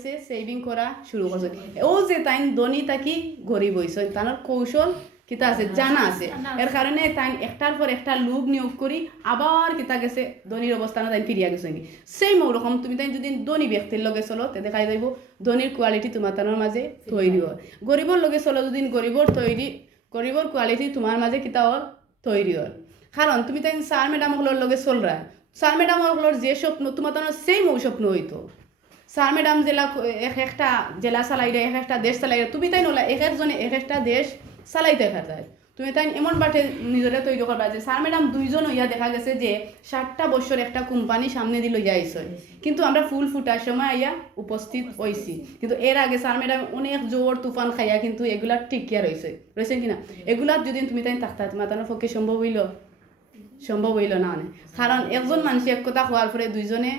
saving করা শুরু করছে ও যে তাই ধনী তাকি গরিব হয়েছে তার কৌশল কিতা আছে জানা আছে এর কারণে তাই একটার পর একটা লোক নিয়োগ করি আবার কিতা গেছে ধনীর অবস্থানে তাই ফিরিয়া গেছে সেই রকম তুমি তাই যদি ধনী ব্যক্তির লগে চলো তে দেখাই যাইব ধনীর কোয়ালিটি তোমার তার মাঝে তৈরি হয় গরিবর লগে চলো যদি গরিবর কোয়ালিটি তোমার মাঝে কিতা হয় তৈরি হয় কারণ তুমি তাই স্যার ম্যাডাম হলোর লগে চলরা স্যার ম্যাডাম হলোর যে স্বপ্ন তোমার তার সেই স্বপ্ন হইতো স্যার ম্যাডাম জেলা এক একটা জেলা চালাই দেয় এক একটা দেশ চালাই তুমি তাই নলা এক একজনে এক একটা দেশ চালাইতে যায় তুমি তাই এমন বাটে নিজরে তৈরি করবা যে স্যার ম্যাডাম দুইজন হইয়া দেখা গেছে যে 60টা বছর একটা কোম্পানি সামনে দিল যাইছে কিন্তু আমরা ফুল ফুটার সময় আইয়া উপস্থিত হইছি কিন্তু এর আগে স্যার ম্যাডাম অনেক জোর তুফান খাইয়া কিন্তু এগুলা টিকিয়া রয়েছে কিনা এগুলা যদি তুমি তাই থাকতা তোমার তার পক্ষে সম্ভব হইল না মানে কারণ একজন মানুষ এক কথা হওয়ার পরে দুইজনে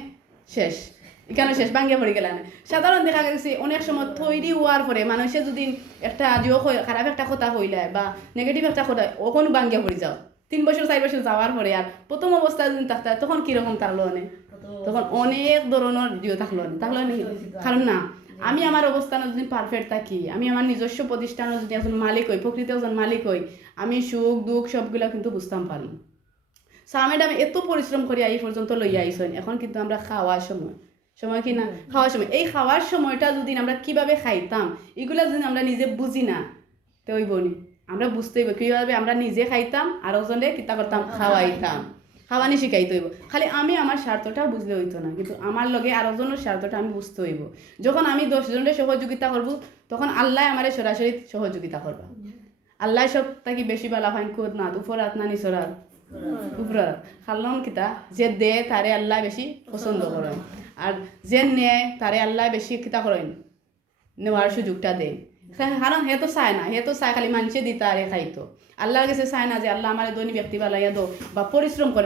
শেষ এখানে শেষ ভাঙ্গিয়া পড়ে গেলেন সাধারণ দেখা গেছে অনেক সময় তৈরি হওয়ার পরে মানুষে যদি একটা খারাপ একটা কথা হইলায় বা নেগেটিভ একটা কথা ওখানে ভাঙ্গিয়া পড়ে যাও 3 বছর 4 বছর যাওয়ার পরে আর প্রথম অবস্থায় যদি থাকতে তখন কিরকম থাকলো অনেক তখন অনেক ধরনের থাকলো কারণ না আমি আমার অবস্থানে যদি পারফেক্ট থাকি আমি আমার নিজস্ব প্রতিষ্ঠানে যদি একজন মালিক হই প্রকৃত একজন মালিক হই আমি সুখ দুঃখ সবগুলা কিন্তু বুঝতাম পারি স্যার ম্যাডাম এত পরিশ্রম করে এই পর্যন্ত লইয়া আইসেন এখন কিন্তু আমরা খাওয়ার সময় কি না খাওয়ার সময় এই খাওয়ার সময়টা যদি আমরা কিভাবে খাইতাম এগুলা যদি আমরা নিজে বুঝি না তো ওই বনি আমরা বুঝতে হইব কীভাবে আমরা নিজে খাইতাম আর ওজনে কিতা করতাম খাওয়াইতাম খাওয়ানি শিখাইতে হইব খালি আমি আমার স্বার্থটা বুঝলে হইতো না কিন্তু আমার লগে আর ওজনের স্বার্থটা আমি বুঝতে হইব যখন আমি 10 জনের সহযোগিতা করব তখন আল্লাহ আমার সরাসরি সহযোগিতা করবা আল্লাহ সব তাকে বেশি বালা ফাইন কোদ না উপরাত না নিচরাত উপরাত কারণ কিতা যে দে তারে আল্লাহ বেশি পছন্দ করেন আর যে নেয় তারে আল্লাহ বেশি কিতা করেন নেওয়ার সুযোগটা দেয় কারণ হে তো চায় না হে তো চায় খালি মানুষে দিতে আরে খাইতো আল্লাহর কাছে চায় না যে আল্লাহ আমার ধনী ব্যক্তি বালাইয়া দো বা পরিশ্রম করে